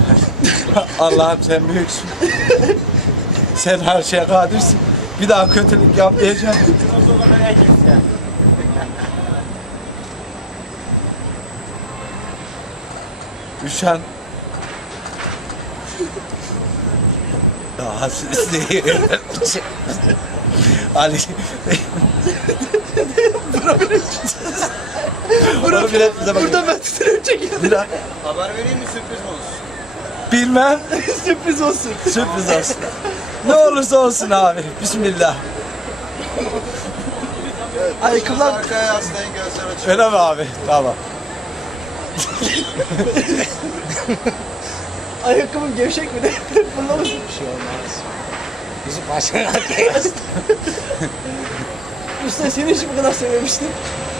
Allah'ım sen büyüksün. sen her şeye kadirsin. Bir daha kötülük yap diyeceğim. Üşen. Daha siz Ali. Bırak. Bırak. Burada ben titrem çekiyorum. Haber vereyim mi sürpriz mi olsun? Bilmem. Sürpriz olsun. Sürpriz <Tamam. gülüyor> olsun. ne olursa olsun abi. Bismillah. şey Ayıklar. Öyle çözüm mi abi? Tık. Tamam. Ayakkabım gevşek mi de? Fırlamış bir şey olmaz. Bizi başına atlayasın. Usta seni hiç bu kadar sevmemiştim.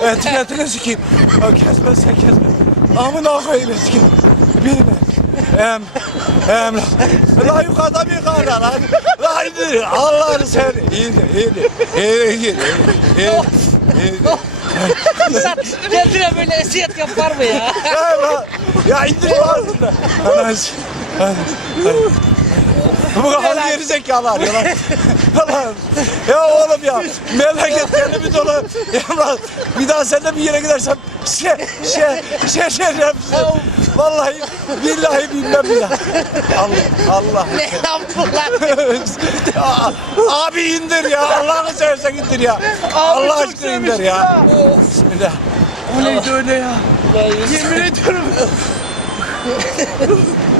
Etiketini et sikeyim. Kesme sen kesme. Amın ağabeyle sikeyim. Bilmem. Hem. Hem. La yukarıda bir kanda lan. La indir. Allah'ını sen. İndir. İndir. İndir. İndir. Kendine böyle eziyet yapar mı ya? Hem lan. Ya indir. Anas. Anas. Bu kadar geri zekalar ya lan. ya lan. ya oğlum ya. Memleket kendimi dolu. Ya lan. Bir daha sen de bir yere gidersen şey şey şey şey yapacağım şey, yapsın. Vallahi billahi bilmem ya. Allah Allah. Ne yaptı lan? abi indir ya. Allah'ını seversen indir ya. Abi Allah aşkına indir ya. ya. Bismillah. O neydi o ne ya? Yemin ediyorum.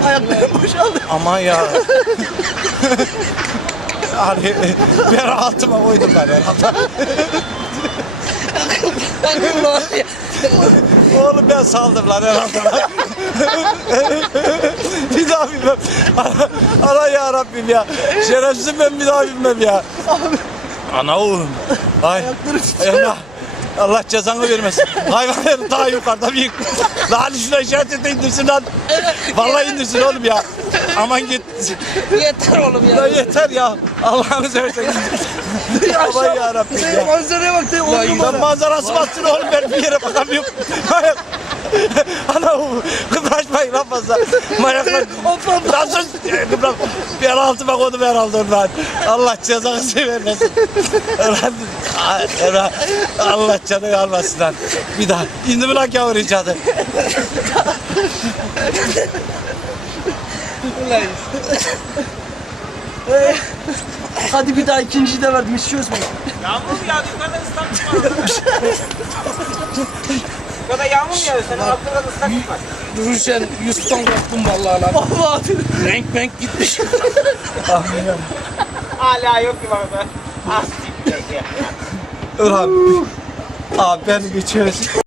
Ayakları boşaldı. Aman ya. hani bir ara altıma koydum ben herhalde. Akıllı. Ben de Oğlum ben saldım lan herhalde. bir daha bilmem. Ana, ana ya Rabbim ya. Şerefsiz ben bir daha bilmem ya. Abi. ana oğlum. Ay. Ayaklarım titriyor. Allah cezanı vermesin. Hayvanlar daha yukarıda büyük. Daha düşün işaret et indirsin lan. Vallahi indirsin oğlum ya. Aman git. Yeter oğlum ya. ya yeter ya. Allah'ını seversen. Aman ya Rabbim ya. Manzaraya bak. Ben ya. Bana. Yüze, manzarası bastın oğlum. Ben bir yere bakamıyorum. Hayır. Anam kıpraşma ekran fazla. Manyaklar. Oturup nasıl? Kıbrak. Bir an altı bak onu ben aldım ben. Allah cezası vermesin. Allah canı almasın lan. Bir daha. İndi mi lan gavurun cadı? Hadi. hadi bir daha ikinci de verdim. İçiyoruz mu? Yağmur ya. Dükkanı ıslatma. Şurada yağmur mu yağıyor senin aklında ıslak mı var? Durun sen Yusuf'tan korktum vallahi lan. Vallahi Renk renk gitmiş. ah biliyorum. Hala yok ki bana. Ah siktir ya. Ulan. Abi ben geçiyorum.